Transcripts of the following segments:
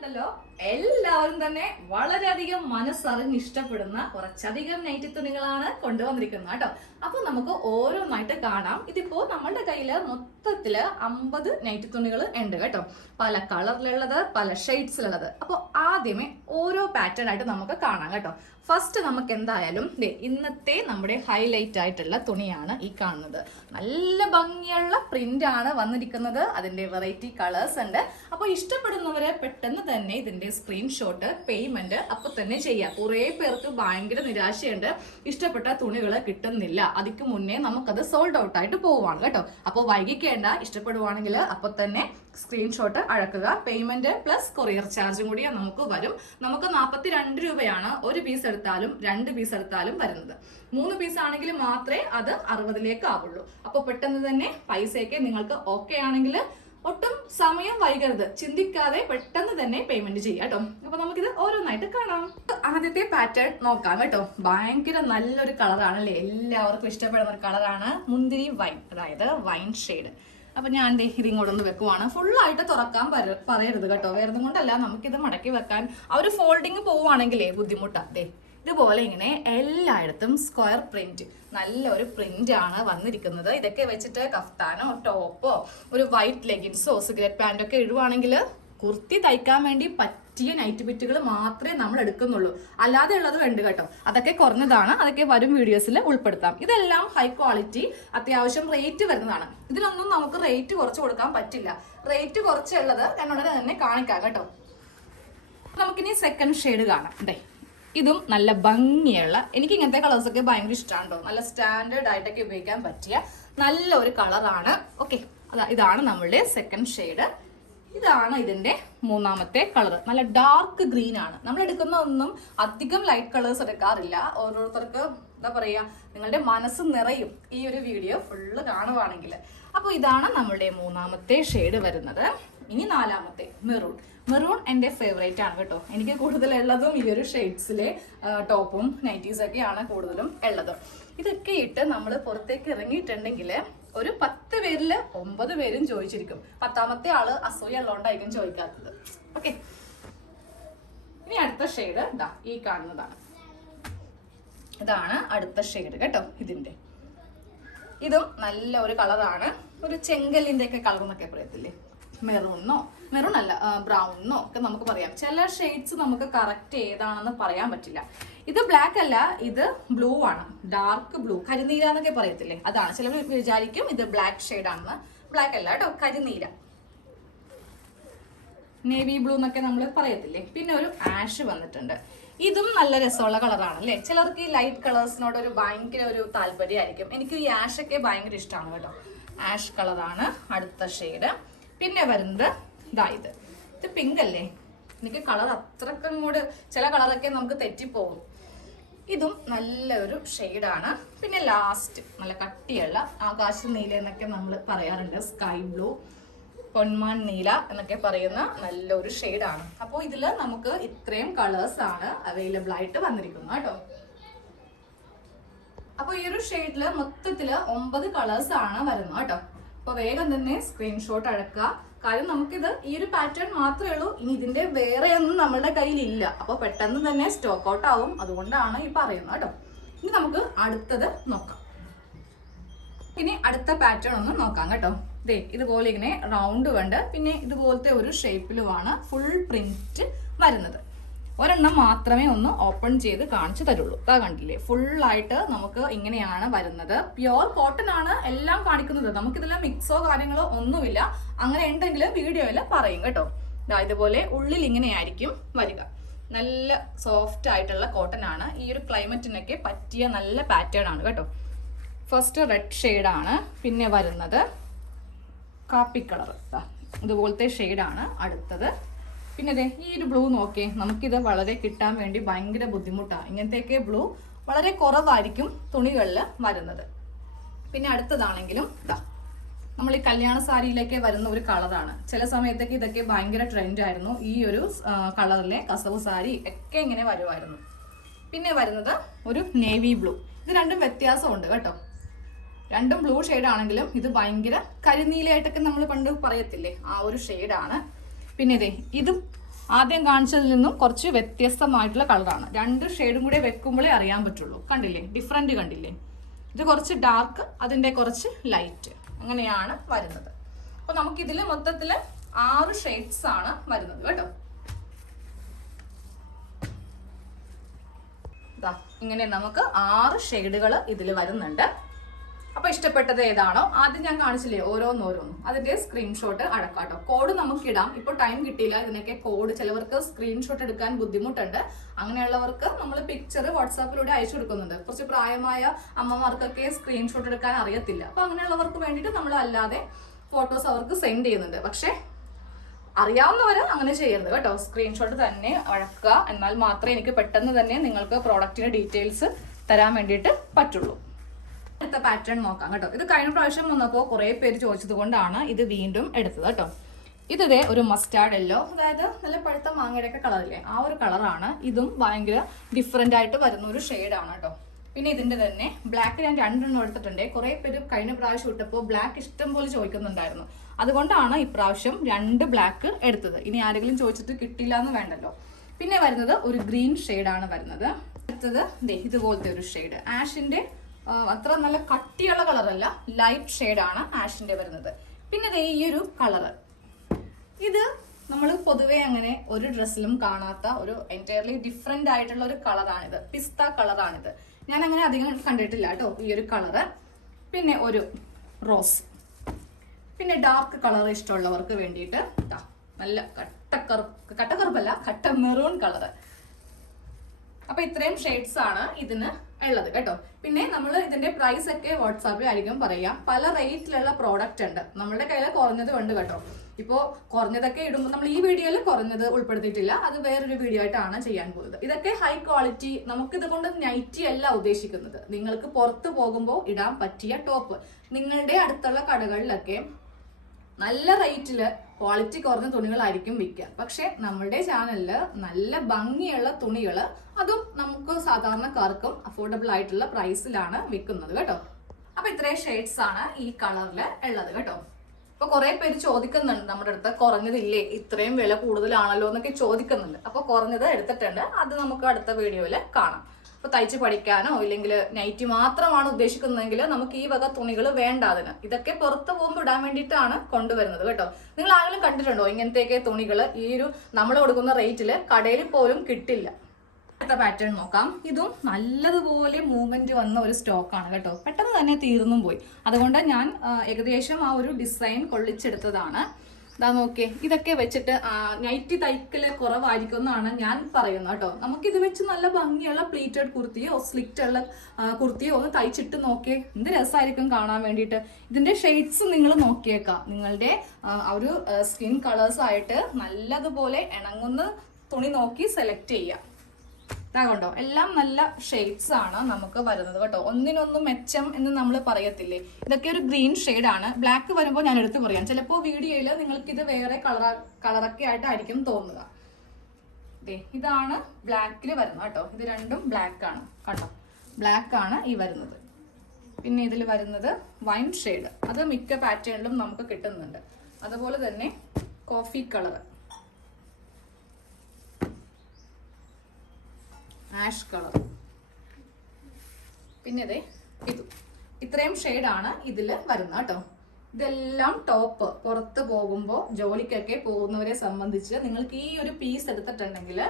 ഉണ്ടല്ലോ. എല്ലാവരും തന്നെ വളരെയധികം മനസ്സറിഞ്ഞ് ഇഷ്ടപ്പെടുന്ന കുറച്ചധികം നൈറ്റി തുണികളാണ് കൊണ്ടുവന്നിരിക്കുന്നത് കേട്ടോ. അപ്പൊ നമുക്ക് ഓരോന്നായിട്ട് കാണാം. ഇതിപ്പോ നമ്മളുടെ കയ്യിൽ മൊത്തത്തിൽ അമ്പത് നൈറ്റി തുണികൾ ഉണ്ട് കേട്ടോ. പല കളറിലുള്ളത് പല ഷെയ്ഡ്സിലുള്ളത് അപ്പോൾ ആദ്യമേ ഓരോ പാറ്റേൺ ആയിട്ട് നമുക്ക് കാണാം കേട്ടോ. ഫസ്റ്റ് നമുക്ക് എന്തായാലും ഇന്നത്തെ നമ്മുടെ ഹൈലൈറ്റ് ആയിട്ടുള്ള തുണിയാണ് ഈ കാണുന്നത്. നല്ല ഭംഗിയുള്ള പ്രിന്റ് ആണ് വന്നിരിക്കുന്നത്. അതിന്റെ വെറൈറ്റി കളേഴ്സ് ഉണ്ട്. അപ്പോൾ ഇഷ്ടപ്പെടുന്നവരെ പെട്ടെന്ന് തന്നെ ഇതിന്റെ സ്ക്രീൻഷോട്ട് പേയ്മെന്റ് അപ്പൊ തന്നെ ചെയ്യാം. കുറേ പേർക്ക് ഭയങ്കര നിരാശയുണ്ട്. ഇഷ്ടപ്പെട്ട തുണികൾ കിട്ടുന്നില്ല. അതിക്ക് മുന്നേ നമുക്കത് സോൾഡ് ഔട്ട് ആയിട്ട് പോവാണ് കേട്ടോ. അപ്പോൾ വൈകിക്കേണ്ട. ഇഷ്ടപ്പെടുവാണെങ്കിൽ അപ്പൊ തന്നെ സ്ക്രീൻഷോട്ട് അഴക്കുക. പേയ്മെന്റ് പ്ലസ് കൊറിയർ ചാർജും കൂടി നമുക്ക് വരും. നമുക്ക് നാൽപ്പത്തി രൂപയാണ് ഒരു പീസ് എടുത്താലും രണ്ട് പീസ് എടുത്താലും വരുന്നത്. മൂന്ന് പീസ് ആണെങ്കിൽ മാത്രമേ അത് അറുപതിലേക്ക് ആവുള്ളൂ അപ്പോൾ പെട്ടെന്ന് തന്നെ പൈസയൊക്കെ നിങ്ങൾക്ക് ഓക്കെ ആണെങ്കിൽ ഒട്ടും സമയം വൈകരുത്. ചിന്തിക്കാതെ പെട്ടെന്ന് തന്നെ പേയ്മെന്റ് ചെയ്യാം കേട്ടോ. അപ്പൊ നമുക്കിത് ഓരോന്നായിട്ട് കാണാം. ആദ്യത്തെ പാറ്റേൺ നോക്കാം കേട്ടോ. ഭയങ്കര നല്ലൊരു കളറാണ് അല്ലേ എല്ലാവർക്കും ഇഷ്ടപ്പെടുന്ന ഒരു കളറാണ് മുന്തിരി വൈൻ അതായത് വൈൻ ഷെയ്ഡ് അപ്പൊ ഞാൻ ദേ ഇത് ഇങ്ങോട്ടൊന്ന് വെക്കുവാണ്. ഫുള്ളായിട്ട് തുറക്കാൻ പറ- പറയരുത് കേട്ടോ. വേറെ കൊണ്ടല്ല നമുക്കിത് മടക്കി വെക്കാൻ. ആ ഒരു ഫോൾഡിങ് പോവുകയാണെങ്കിലേ ബുദ്ധിമുട്ടാ. ദേ ഇതുപോലെ ഇങ്ങനെ എല്ലായിടത്തും സ്ക്വയർ പ്രിന്റ് നല്ലൊരു പ്രിന്റ് ആണ് വന്നിരിക്കുന്നത്. ഇതൊക്കെ വെച്ചിട്ട് കഫ്താനോ ടോപ്പോ ഒരു വൈറ്റ് ലെഗിൻസോ സിഗരറ്റ് പാന്റോ ഒക്കെ ഇടുവാണെങ്കിൽ കുർത്തി തയ്ക്കാൻ വേണ്ടി പറ്റിയ നൈറ്റ് ബിറ്റുകൾ മാത്രമേ നമ്മൾ എടുക്കുന്നുള്ളൂ. അല്ലാതെ ഉള്ളത് വേണ്ട കേട്ടോ. അതൊക്കെ കുറഞ്ഞതാണ്. അതൊക്കെ വരും വീഡിയോസിൽ ഉൾപ്പെടുത്താം. ഇതെല്ലാം ഹൈ ക്വാളിറ്റി അത്യാവശ്യം റേറ്റ് വരുന്നതാണ്. ഇതിലൊന്നും നമുക്ക് റേറ്റ് കുറച്ച് കൊടുക്കാൻ പറ്റില്ല. റേറ്റ് കുറച്ചുള്ളത് എന്നോട് തന്നെ കാണിക്കാം കേട്ടോ. നമുക്കിനി സെക്കൻഡ് ഷെയ്ഡ് കാണാം. ദേ ഇതും നല്ല ഭംഗിയുള്ള എനിക്ക് ഇങ്ങനത്തെ കളേഴ്സ് ഒക്കെ ഭയങ്കര ഇഷ്ടമാണോ നല്ല സ്റ്റാൻഡേർഡ് ആയിട്ടൊക്കെ ഉപയോഗിക്കാൻ പറ്റിയ നല്ല ഒരു കളറാണ് ഓക്കെ അതാ ഇതാണ് നമ്മളുടെ സെക്കൻഡ് ഷെയ്ഡ് ഇതാണ് ഇതിന്റെ മൂന്നാമത്തെ കളർ നല്ല ഡാർക്ക് ഗ്രീൻ ആണ്. നമ്മൾ എടുക്കുന്ന ഒന്നും അധികം ലൈറ്റ് കളേഴ്സ് എടുക്കാറില്ല. ഓരോരുത്തർക്ക് എന്താ പറയാ നിങ്ങളുടെ മനസ്സ് നിറയും ഈ ഒരു വീഡിയോ ഫുള്ള് കാണുവാണെങ്കിൽ. അപ്പോൾ ഇതാണ് നമ്മുടെ മൂന്നാമത്തെ ഷെയ്ഡ് വരുന്നത്. ഇനി നാലാമത്തെ മെറൂൺ മെറൂൺ എന്റെ ഫേവറേറ്റ് ആണ് കേട്ടോ. എനിക്ക് കൂടുതൽ ഉള്ളതും ഈ ഒരു ഷെയ്ഡ്സിലെ ടോപ്പും നൈറ്റീസൊക്കെയാണ് കൂടുതലും ഉള്ളത്. ഇതൊക്കെ ഇട്ട് നമ്മൾ പുറത്തേക്ക് ഇറങ്ങിയിട്ടുണ്ടെങ്കിൽ ഒരു പത്ത് പേരിൽ ഒമ്പത് പേരും ചോദിച്ചിരിക്കും. പത്താമത്തെ ആൾ അസൂയ ഉള്ളതുകൊണ്ടായിരിക്കും ചോദിക്കാത്തത്. ഓക്കെ ഇനി അടുത്ത ഷെയ്ഡ് ഇതാ ഈ കാണുന്നതാണ്. ഇതാണ് അടുത്ത ഷെയ്ഡ് കേട്ടോ ഇതിന്റെ. ഇതും നല്ല ഒരു കളറാണ് ഒരു ചെങ്കലിന്റെ ഒക്കെ കളർ എന്നൊക്കെ പറയത്തില്ലേ? മെറൂണോ മെറൂൺ അല്ല ബ്രൗണോ ഒക്കെ നമുക്ക് പറയാം. ചില ഷെയ്ഡ്സ് നമുക്ക് കറക്റ്റ് ഏതാണെന്ന് പറയാൻ പറ്റില്ല. ഇത് ബ്ലാക്ക് അല്ല ഇത് ബ്ലൂ ആണ്. ഡാർക്ക് ബ്ലൂ കരിനീല എന്നൊക്കെ പറയത്തില്ലേ? അതാണ്. ചിലവർ വിചാരിക്കും ഇത് ബ്ലാക്ക് ഷെയ്ഡ് ആണെന്ന്. ബ്ലാക്ക് അല്ല കേട്ടോ കരിനീല. നേവി ബ്ലൂ എന്നൊക്കെ നമ്മൾ പറയത്തില്ലേ? പിന്നെ ഒരു ആഷ് വന്നിട്ടുണ്ട്. ഇതും നല്ല രസമുള്ള കളറാണ് അല്ലേ? ചിലർക്ക് ഈ ലൈറ്റ് കളേഴ്സിനോട് ഒരു ഭയങ്കര ഒരു താല്പര്യമായിരിക്കും. എനിക്ക് ഈ ആഷ് ഒക്കെ ഭയങ്കര ഇഷ്ടമാണ് കേട്ടോ. ആഷ് കളറാണ് അടുത്ത ഷെയ്ഡ് പിന്നെ വരുന്നത് ഇതാ ഇത്. ഇത് പിങ്ക് അല്ലേ? എനിക്ക് കളർ അത്രക്കും കൂടെ ചില കളറൊക്കെ നമുക്ക് തെറ്റിപ്പോകും ഇതും നല്ലൊരു ഷെയ്ഡാണ് പിന്നെ ലാസ്റ്റ് നല്ല കട്ടിയുള്ള ആകാശ നീല എന്നൊക്കെ നമ്മൾ പറയാറുണ്ട്. സ്കൈ ബ്ലൂ പൊന്മാൻ നീല എന്നൊക്കെ പറയുന്ന നല്ലൊരു ഷെയ്ഡാണ് അപ്പോൾ ഇതിൽ നമുക്ക് ഇത്രയും കളേഴ്സ് ആണ് അവൈലബിൾ ആയിട്ട് വന്നിരിക്കുന്നത് കേട്ടോ. അപ്പോൾ ഈ ഒരു ഷെയ്ഡിൽ മൊത്തത്തിൽ ഒമ്പത് കളേഴ്സ് ആണ് വരുന്നത് കേട്ടോ. അപ്പോൾ വേഗം തന്നെ സ്ക്രീൻഷോട്ട് അടക്കുക. കാര്യം നമുക്കിത് ഈ ഒരു പാറ്റേൺ മാത്രമേ ഉള്ളൂ. ഇനി ഇതിന്റെ വേറെ ഒന്നും നമ്മുടെ കയ്യിലില്ല. അപ്പോൾ പെട്ടെന്ന് തന്നെ സ്റ്റോക്ക് ഔട്ട് ആവും. അതുകൊണ്ടാണ് ഈ പറയുന്നത് കേട്ടോ. ഇനി നമുക്ക് അടുത്തത് നോക്കാം. ഇനി അടുത്ത പാറ്റേൺ ഒന്ന് നോക്കാം കേട്ടോ. ദേ ഇതുപോലെ ഇങ്ങനെ റൗണ്ട് കണ്ട് പിന്നെ ഇതുപോലത്തെ ഒരു ഷേപ്പിലുമാണ് ഫുൾ പ്രിന്റ് വരുന്നത്. ഒരെണ്ണം മാത്രമേ ഒന്ന് ഓപ്പൺ ചെയ്ത് കാണിച്ചു തരുള്ളൂ. അതാ കണ്ടില്ലേ? ഫുൾ ആയിട്ട് നമുക്ക് ഇങ്ങനെയാണ് വരുന്നത്. പ്യുവർ കോട്ടൺ ആണ് എല്ലാം കാണിക്കുന്നത്. നമുക്കിതിൽ മിക്സോ കാര്യങ്ങളോ ഒന്നുമില്ല. അങ്ങനെ ഉണ്ടെങ്കിൽ വീഡിയോയിൽ പറയും കേട്ടോ. ഇതുപോലെ ഉള്ളിൽ ഇങ്ങനെയായിരിക്കും വരിക. നല്ല സോഫ്റ്റ് ആയിട്ടുള്ള കോട്ടൺ ആണ്. ഈ ഒരു ക്ലൈമറ്റിനൊക്കെ പറ്റിയ നല്ല പാറ്റേൺ ആണ് കേട്ടോ. ഫസ്റ്റ് റെഡ് ഷെയ്ഡാണ് പിന്നെ വരുന്നത് കാപ്പി കളർ ഇതുപോലത്തെ ഷെയ്ഡാണ് അടുത്തത്. പിന്നെ അതെ ഈ ഒരു ബ്ലൂ നോക്കേ നമുക്കിത് വളരെ കിട്ടാൻ വേണ്ടി ഭയങ്കര ബുദ്ധിമുട്ടാണ് ഇങ്ങനത്തെയൊക്കെ ബ്ലൂ വളരെ കുറവായിരിക്കും തുണികളിൽ വരുന്നത്. പിന്നെ അടുത്തതാണെങ്കിലും ഇതാ നമ്മൾ ഈ കല്യാണ സാരിയിലേക്ക് വരുന്ന ഒരു കളറാണ്. ചില സമയത്തൊക്കെ ഇതൊക്കെ ഭയങ്കര ട്രെൻഡ് ആയിരുന്നു ഈ ഒരു കളറിലെ കസവ് സാരി ഒക്കെ ഇങ്ങനെ വരുമായിരുന്നു. പിന്നെ വരുന്നത് ഒരു നേവി ബ്ലൂ ഇത് രണ്ടും വ്യത്യാസമുണ്ട് കേട്ടോ. രണ്ടും ബ്ലൂ ഷെയ്ഡാണെങ്കിലും ഇത് ഭയങ്കര കരിനീലയായിട്ടൊക്കെ നമ്മൾ പണ്ട് പറയത്തില്ലേ? ആ ഒരു ഷെയ്ഡാണ് പിന്നെ ഇതേ ഇതും ആദ്യം കാണിച്ചതിൽ നിന്നും കുറച്ച് വ്യത്യസ്തമായിട്ടുള്ള കളറാണ്. രണ്ട് ഷെയ്ഡും കൂടെ വെക്കുമ്പോഴേ അറിയാൻ പറ്റുള്ളൂ. കണ്ടില്ലേ? ഡിഫറെന്റ് കണ്ടില്ലേ? ഇത് കുറച്ച് ഡാർക്ക് അതിന്റെ കുറച്ച് ലൈറ്റ് അങ്ങനെയാണ് വരുന്നത്. അപ്പോൾ നമുക്കിതിൽ മൊത്തത്തിൽ ആറ് ഷെയ്ഡ്സ് ആണ് വരുന്നത് കേട്ടോ. ദാ ഇങ്ങനെ നമുക്ക് ആറ് ഷെയ്ഡുകൾ ഇതിൽ വരുന്നുണ്ട്. അപ്പൊ ഇഷ്ടപ്പെട്ടത് ഏതാണോ ആദ്യം ഞാൻ കാണിച്ചില്ലേ ഓരോന്നോരോന്നും. അതിന്റെ സ്ക്രീൻഷോട്ട് അടക്കാട്ടോ. കോഡ് നമുക്ക് ഇടാം ഇപ്പൊ ടൈം കിട്ടിയില്ല. ഇതിനൊക്കെ കോഡ് ചിലവർക്ക് സ്ക്രീൻഷോട്ട് എടുക്കാൻ ബുദ്ധിമുട്ടുണ്ട്. അങ്ങനെയുള്ളവർക്ക് നമ്മൾ പിക്ചർ വാട്സാപ്പിലൂടെ അയച്ചു കൊടുക്കുന്നുണ്ട്. കുറച്ച് പ്രായമായ അമ്മമാർക്കൊക്കെ സ്ക്രീൻഷോട്ട് എടുക്കാൻ അറിയത്തില്ല. അപ്പൊ അങ്ങനെയുള്ളവർക്ക് വേണ്ടിട്ട് നമ്മൾ അല്ലാതെ ഫോട്ടോസ് അവർക്ക് സെൻഡ് ചെയ്യുന്നുണ്ട്. പക്ഷേ അറിയാവുന്നവർ അങ്ങനെ ചെയ്യരുത് കേട്ടോ. സ്ക്രീൻഷോട്ട് തന്നെ അഴക്കുക എന്നാൽ മാത്രമേ എനിക്ക് പെട്ടെന്ന് തന്നെ നിങ്ങൾക്ക് പ്രോഡക്റ്റിന്റെ ഡീറ്റെയിൽസ് തരാൻ വേണ്ടിയിട്ട് പറ്റുള്ളൂ. അടുത്ത പാറ്റേൺ നോക്കാം കേട്ടോ. ഇത് കഴിഞ്ഞ പ്രാവശ്യം വന്നപ്പോൾ കുറേ പേര് ചോദിച്ചത് കൊണ്ടാണ് ഇത് വീണ്ടും എടുത്തത് കേട്ടോ. ഇതേ ഒരു മസ്റ്റാർഡ് യെല്ലോ അതായത് നല്ല പഴുത്ത മാങ്ങയുടെയൊക്കെ കളറില്ലേ ആ ഒരു കളറാണ് ഇതും ഭയങ്കര ഡിഫറെന്റ് ആയിട്ട് വരുന്ന ഒരു ഷെയ്ഡാണ് കേട്ടോ. പിന്നെ ഇതിന്റെ തന്നെ ബ്ലാക്ക് ഞാൻ രണ്ടെണ്ണം എടുത്തിട്ടുണ്ട്. കുറേ പേര് കഴിഞ്ഞ പ്രാവശ്യം ഇട്ടപ്പോൾ ബ്ലാക്ക് ഇഷ്ടം പോലെ ചോദിക്കുന്നുണ്ടായിരുന്നു. അതുകൊണ്ടാണ് ഇപ്രാവശ്യം രണ്ട് ബ്ലാക്ക് എടുത്തത്. ഇനി ആരെങ്കിലും ചോദിച്ചിട്ട് കിട്ടില്ല എന്ന് വേണ്ടല്ലോ. പിന്നെ വരുന്നത് ഒരു ഗ്രീൻ ആണ് വരുന്നത്. അടുത്തത് ഇതുപോലത്തെ ഒരു ഷെയ്ഡ് ആഷിന്റെ അത്ര നല്ല കട്ടിയുള്ള കളറല്ല ലൈറ്റ് ഷെയ്ഡാണ് ആഷിന്റെ വരുന്നത്. പിന്നെ ദേ ഈ ഒരു കളറ്. ഇത് നമ്മൾ പൊതുവെ അങ്ങനെ ഒരു ഡ്രസ്സിലും കാണാത്ത ഒരു എന്റയർലി ഡിഫറെന്റ് ആയിട്ടുള്ള ഒരു കളറാണിത്. പിസ്ത കളറാണിത്. ഞാൻ അങ്ങനെ അധികം കണ്ടിട്ടില്ല കേട്ടോ ഈ ഒരു കളറ്. പിന്നെ ഒരു റോസ് പിന്നെ ഡാർക്ക് കളർ ഇഷ്ടമുള്ളവർക്ക് വേണ്ടിയിട്ട് നല്ല കട്ടക്കറുപ്പ് കട്ടക്കറുപ്പല്ല കട്ട മെറൂൺ കളറ്. അപ്പൊ ഇത്രയും ഷെയ്ഡ്സ് ആണ് ഇതിന് ഉള്ളത് കേട്ടോ. പിന്നെ നമ്മൾ ഇതിന്റെ പ്രൈസ് ഒക്കെ വാട്സാപ്പിൽ ആയിരിക്കും പറയാം. പല റേറ്റിലുള്ള പ്രോഡക്റ്റ് ഉണ്ട്. നമ്മുടെ കയ്യിൽ കുറഞ്ഞത് ഉണ്ട് കേട്ടോ. ഇപ്പോൾ കുറഞ്ഞതൊക്കെ ഇടുമ്പോൾ നമ്മൾ ഈ വീഡിയോയിൽ കുറഞ്ഞത് ഉൾപ്പെടുത്തിയിട്ടില്ല. അത് വേറൊരു വീഡിയോ ആയിട്ടാണ് ചെയ്യാൻ പോകുന്നത്. ഇതൊക്കെ ഹൈ ക്വാളിറ്റി നമുക്ക് ഇതുകൊണ്ട് നൈറ്റി അല്ല ഉദ്ദേശിക്കുന്നത്. നിങ്ങൾക്ക് പുറത്ത് പോകുമ്പോൾ ഇടാൻ പറ്റിയ ടോപ്പ് നിങ്ങളുടെ അടുത്തുള്ള കടകളിലൊക്കെ നല്ല റേറ്റിൽ ക്വാളിറ്റി കുറഞ്ഞ തുണികളായിരിക്കും വിൽക്കുക പക്ഷെ നമ്മുടെ ചാനലിൽ നല്ല ഭംഗിയുള്ള തുണികൾ അതും നമുക്ക് സാധാരണക്കാർക്കും അഫോർഡബിൾ ആയിട്ടുള്ള പ്രൈസിലാണ് വിൽക്കുന്നത് കേട്ടോ. അപ്പൊ ഇത്രയും ഷെയ്ഡ്സ് ആണ് ഈ കളറിൽ ഉള്ളത് കേട്ടോ. അപ്പൊ കുറെ പേര് ചോദിക്കുന്നുണ്ട് നമ്മുടെ അടുത്ത് കുറഞ്ഞതില്ലേ? ഇത്രയും വില കൂടുതലാണല്ലോ എന്നൊക്കെ ചോദിക്കുന്നുണ്ട്. അപ്പൊ കുറഞ്ഞത് എടുത്തിട്ടുണ്ട്. അത് നമുക്ക് അടുത്ത വീഡിയോയിൽ കാണാം. ഇപ്പൊ തയ്ച്ച് പഠിക്കാനോ ഇല്ലെങ്കിൽ നൈറ്റി മാത്രമാണ് ഉദ്ദേശിക്കുന്നതെങ്കിൽ നമുക്ക് ഈ വക തുണികൾ വേണ്ട അതിന്. ഇതൊക്കെ പുറത്ത് പോകുമ്പോൾ ഇടാൻ വേണ്ടിയിട്ടാണ് കൊണ്ടുവരുന്നത് കേട്ടോ. നിങ്ങൾ ആരെങ്കിലും കണ്ടിട്ടുണ്ടോ ഇങ്ങനത്തെയൊക്കെ തുണികൾ ഈ ഒരു നമ്മൾ കൊടുക്കുന്ന റേറ്റിൽ കടയിൽ പോലും കിട്ടില്ല? അടുത്ത പാറ്റേൺ നോക്കാം. ഇതും നല്ലതുപോലെ മൂവ്മെന്റ് വന്ന ഒരു സ്റ്റോക്കാണ് കേട്ടോ. പെട്ടെന്ന് തന്നെ തീർന്നും പോയി. അതുകൊണ്ട് ഞാൻ ഏകദേശം ആ ഒരു ഡിസൈൻ കൊള്ളിച്ചെടുത്തതാണ്. ഇതാ നോക്കിയേ ഇതൊക്കെ വെച്ചിട്ട് നൈറ്റി തയ്ക്കൽ കുറവായിരിക്കും എന്നാണ് ഞാൻ പറയുന്നത് കേട്ടോ. ഇത് വെച്ച് നല്ല ഭംഗിയുള്ള പ്ലീറ്റഡ് കുർത്തിയോ സ്ലിറ്റ് ഉള്ള കുർത്തിയോ ഒന്ന് തയ്ച്ചിട്ട് നോക്കിയേ എന്ത് രസമായിരിക്കും കാണാൻ വേണ്ടിയിട്ട്. ഇതിന്റെ ഷെയ്ഡ്സ് നിങ്ങൾ നോക്കിയേക്കാം. നിങ്ങളുടെ ഒരു സ്കിൻ കളേഴ്സ് ആയിട്ട് നല്ലതുപോലെ ഇണങ്ങുന്ന തുണി നോക്കി സെലക്ട് ചെയ്യുക. ഇതാ കണ്ടോ? എല്ലാം നല്ല ഷെയ്ഡ്സ് ആണ് നമുക്ക് വരുന്നത് കേട്ടോ. ഒന്നിനൊന്നും മെച്ചം എന്ന് നമ്മൾ പറയത്തില്ലേ? ഇതൊക്കെ ഒരു ഗ്രീൻ ആണ്. ബ്ലാക്ക് വരുമ്പോൾ ഞാൻ എടുത്തു പറയാം. ചിലപ്പോൾ വീഡിയോയിൽ നിങ്ങൾക്ക് ഇത് വേറെ കളറ കളറൊക്കെ ആയിട്ടായിരിക്കും തോന്നുക. ഇതാണ് ബ്ലാക്കിൽ വരുന്നത് കേട്ടോ. ഇത് രണ്ടും ബ്ലാക്ക് ആണ്. കണ്ടോ? ബ്ലാക്ക് ആണ് ഈ വരുന്നത്. പിന്നെ ഇതിൽ വരുന്നത് വൈൻ ഷെയ്ഡ് അത് മിക്ക പാറ്റേണിലും നമുക്ക് കിട്ടുന്നുണ്ട്. അതുപോലെ തന്നെ കോഫി കളർ ആഷ് കളർ പിന്നെ ഇതേ. ഇത് ഇത്രയും ഷെയ്ഡാണ് ഇതിൽ വരുന്നത് കേട്ടോ. ഇതെല്ലാം ടോപ്പ്. പുറത്ത് പോകുമ്പോൾ ജോലിക്കൊക്കെ പോകുന്നവരെ സംബന്ധിച്ച് നിങ്ങൾക്ക് ഈ ഒരു പീസ് എടുത്തിട്ടുണ്ടെങ്കിൽ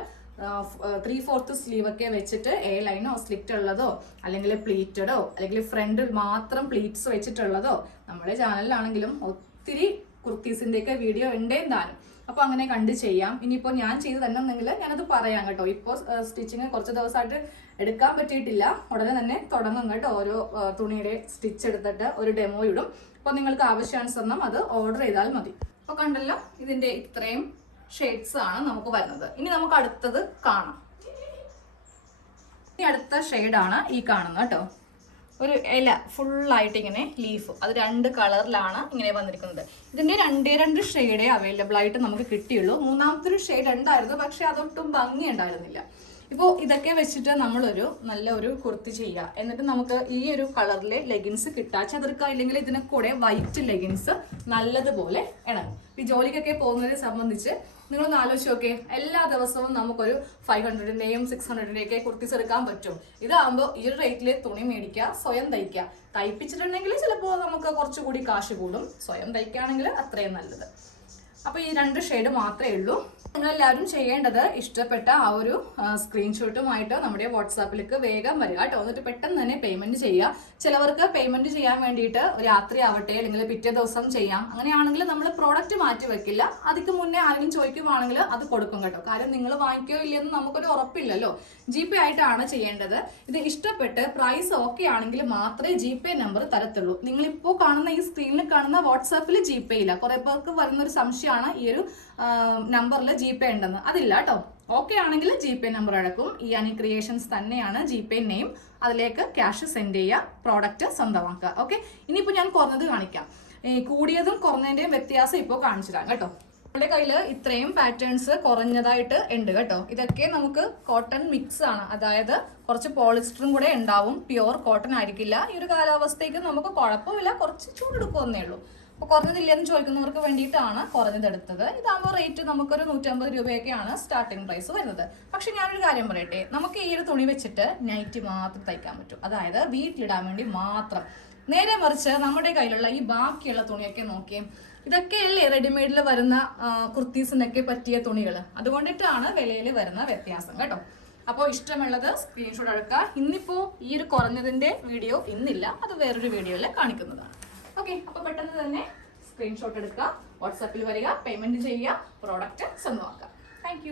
ത്രീ ഫോർത്ത് സ്ലീവ് ഒക്കെ വെച്ചിട്ട് എ ലൈനോ സ്ലിറ്റ് ഉള്ളതോ അല്ലെങ്കിൽ പ്ലീറ്റഡോ അല്ലെങ്കിൽ ഫ്രണ്ട് മാത്രം പ്ലീറ്റ്സ് വെച്ചിട്ടുള്ളതോ നമ്മുടെ ചാനലിലാണെങ്കിലും ഒത്തിരി കുർത്തീസിന്റെയൊക്കെ വീഡിയോ ഉണ്ടേ താനും അപ്പോൾ അങ്ങനെ കണ്ട് ചെയ്യാം. ഇനിയിപ്പോൾ ഞാൻ ചെയ്ത് തന്നെന്നെങ്കിൽ ഞാനത് പറയാം കേട്ടോ. ഇപ്പോൾ സ്റ്റിച്ചിങ് കുറച്ച് ദിവസമായിട്ട് എടുക്കാൻ പറ്റിയിട്ടില്ല. ഉടനെ തന്നെ തുടങ്ങും കേട്ടോ. ഓരോ തുണിയുടെ സ്റ്റിച്ച് എടുത്തിട്ട് ഒരു ഡെമോ ഇടും. അപ്പോൾ നിങ്ങൾക്ക് ആവശ്യാനുസരണം അത് ഓർഡർ ചെയ്താൽ മതി. അപ്പോൾ കണ്ടല്ലോ ഇതിന്റെ ഇത്രയും ഷെയ്ഡ്സ് ആണ് നമുക്ക് വരുന്നത്. ഇനി നമുക്ക് അടുത്തത് കാണാം. ഇനി അടുത്ത ഷെയ്ഡാണ് ഈ കാണുന്നത് കേട്ടോ. ഒരു ഇല ഫുള്ളായിട്ട് ഇങ്ങനെ ലീഫ് അത് രണ്ട് കളറിലാണ് ഇങ്ങനെ വന്നിരിക്കുന്നത്. ഇതിന്റെ രണ്ടേ രണ്ട് ഷെയ്ഡേ അവൈലബിൾ ആയിട്ട് നമുക്ക് കിട്ടിയുള്ളൂ. മൂന്നാമത്തെ ഒരു ഷെയ്ഡ് ഉണ്ടായിരുന്നു പക്ഷെ അതൊട്ടും ഭംഗി ഉണ്ടായിരുന്നില്ല. ഇപ്പോൾ ഇതൊക്കെ വെച്ചിട്ട് നമ്മളൊരു നല്ല ഒരു കുർത്തി ചെയ്യുക. എന്നിട്ട് നമുക്ക് ഈ ഒരു കളറിലെ ലെഗിൻസ് കിട്ടുക ചതുർക്ക ഇല്ലെങ്കിൽ ഇതിനെ കൂടെ വൈറ്റ് ലെഗിൻസ് നല്ലതുപോലെ ഇണങ്ങും. ഈ ജോലിക്കൊക്കെ പോകുന്നതിനെ സംബന്ധിച്ച് നിങ്ങളൊന്ന് ആലോചിച്ച് നോക്കേ എല്ലാ ദിവസവും നമുക്കൊരു ഫൈവ് ഹൺഡ്രഡിന്റെയും സിക്സ് ഹൺഡ്രഡിന്റെയൊക്കെ കുർത്തീസ് എടുക്കാൻ പറ്റും. ഇതാകുമ്പോൾ ഈ ഒരു റേറ്റിൽ തുണി മേടിക്കുക സ്വയം തയ്ക്കുക. തയ്പ്പിച്ചിട്ടുണ്ടെങ്കിൽ ചിലപ്പോൾ നമുക്ക് കുറച്ചുകൂടി കാശ് കൂടും. സ്വയം തയ്ക്കുകയാണെങ്കിൽ അത്രയും നല്ലത്. അപ്പോൾ ഈ രണ്ട് ഷെയ്ഡ് മാത്രമേ ഉള്ളൂ. നിങ്ങളെല്ലാവരും ചെയ്യേണ്ടത് ഇഷ്ടപ്പെട്ട ആ ഒരു സ്ക്രീൻഷോട്ടുമായിട്ട് നമ്മുടെ വാട്സാപ്പിലേക്ക് വേഗം വരിക കേട്ടോ. എന്നിട്ട് പെട്ടെന്ന് തന്നെ പേയ്മെന്റ് ചെയ്യുക. ചിലവർക്ക് പേയ്മെന്റ് ചെയ്യാൻ വേണ്ടിയിട്ട് രാത്രി ആവട്ടെ അല്ലെങ്കിൽ പിറ്റേ ദിവസം ചെയ്യാം. അങ്ങനെയാണെങ്കിൽ നമ്മൾ പ്രോഡക്റ്റ് മാറ്റി വെക്കില്ല. അതിക്ക് മുന്നേ ആരെങ്കിലും ചോദിക്കുവാണെങ്കിൽ അത് കൊടുക്കും കേട്ടോ. കാരണം നിങ്ങൾ വാങ്ങിക്കോ ഇല്ലെന്ന് നമുക്കൊരു ഉറപ്പില്ലല്ലോ. ജി പേ ആയിട്ടാണ് ചെയ്യേണ്ടത്. ഇത് ഇഷ്ടപ്പെട്ട് പ്രൈസ് ഓക്കെ ആണെങ്കിൽ മാത്രമേ ജി പേ നമ്പർ തരത്തുള്ളൂ. നിങ്ങളിപ്പോൾ കാണുന്ന ഈ സ്ക്രീനിൽ കാണുന്ന വാട്സാപ്പിൽ ജി പേ ഇല്ല കുറെ പേർക്ക് വരുന്നൊരു സംശയമാണ് ഈ ഒരു നമ്പറിൽ ജി പേ ഉണ്ടെന്ന്. അതില്ല കേട്ടോ ഓക്കെ ആണെങ്കിൽ ജി പേ നമ്പർ അടക്കും. ഈ അനി ക്രിയേഷൻസ് തന്നെയാണ് ജി പേ നെയിം അതിലേക്ക് ക്യാഷ് സെൻഡ് ചെയ്യുക പ്രോഡക്റ്റ് സ്വന്തമാക്കുക. ഓക്കെ ഇനിയിപ്പോൾ ഞാൻ കുറഞ്ഞത് കാണിക്കാം. ഈ കൂടിയതും കുറഞ്ഞതിന്റെയും വ്യത്യാസം ഇപ്പോൾ കാണിച്ചു തരാം കേട്ടോ. നമ്മുടെ കയ്യിൽ ഇത്രയും പാറ്റേൺസ് കുറഞ്ഞതായിട്ട് ഉണ്ട് കേട്ടോ. ഇതൊക്കെ നമുക്ക് കോട്ടൺ മിക്സ് ആണ്. അതായത് കുറച്ച് പോളിസ്റ്ററും കൂടെ ഉണ്ടാവും. പ്യുവർ കോട്ടൺ ആയിരിക്കില്ല. ഈ ഒരു കാലാവസ്ഥയ്ക്ക് നമുക്ക് കുഴപ്പമില്ല. കുറച്ച് ചൂടെടുക്കുമെന്നേ ഉള്ളൂ. അപ്പോൾ കുറഞ്ഞതില്ലെന്ന് ചോദിക്കുന്നവർക്ക് വേണ്ടിയിട്ടാണ് കുറഞ്ഞതെടുത്തത്. ഇതാകുമ്പോൾ റേറ്റ് നമുക്കൊരു നൂറ്റമ്പത് രൂപയൊക്കെയാണ് സ്റ്റാർട്ടിംഗ് പ്രൈസ് വരുന്നത്. പക്ഷെ ഞാനൊരു കാര്യം പറയട്ടെ നമുക്ക് ഈ ഒരു തുണി വെച്ചിട്ട് നൈറ്റ് മാത്രം തയ്ക്കാൻ പറ്റും. അതായത് വീട്ടിലിടാൻ വേണ്ടി മാത്രം. നേരെ മറിച്ച് നമ്മുടെ കയ്യിലുള്ള ഈ ബാക്കിയുള്ള തുണിയൊക്കെ നോക്കിയേ ഇതൊക്കെയല്ലേ റെഡിമെയ്ഡിൽ വരുന്ന കുർത്തീസിനൊക്കെ പറ്റിയ തുണികൾ അതുകൊണ്ടിട്ടാണ് വിലയിൽ വരുന്ന വ്യത്യാസം കേട്ടോ. അപ്പോൾ ഇഷ്ടമുള്ളത് സ്ക്രീൻഷോട്ട് എടുക്കുക. ഇന്നിപ്പോൾ ഈ ഒരു കുറഞ്ഞതിന്റെ വീഡിയോ ഇന്നില്ല. അത് വേറൊരു വീഡിയോയിൽ കാണിക്കുന്നതാണ്. ഓക്കെ അപ്പൊ പെട്ടെന്ന് തന്നെ സ്ക്രീൻഷോട്ട് എടുക്കുക വാട്സാപ്പിൽ വരിക പേയ്മെന്റ് ചെയ്യുക പ്രോഡക്റ്റ് സ്വന്തമാക്കുക താങ്ക്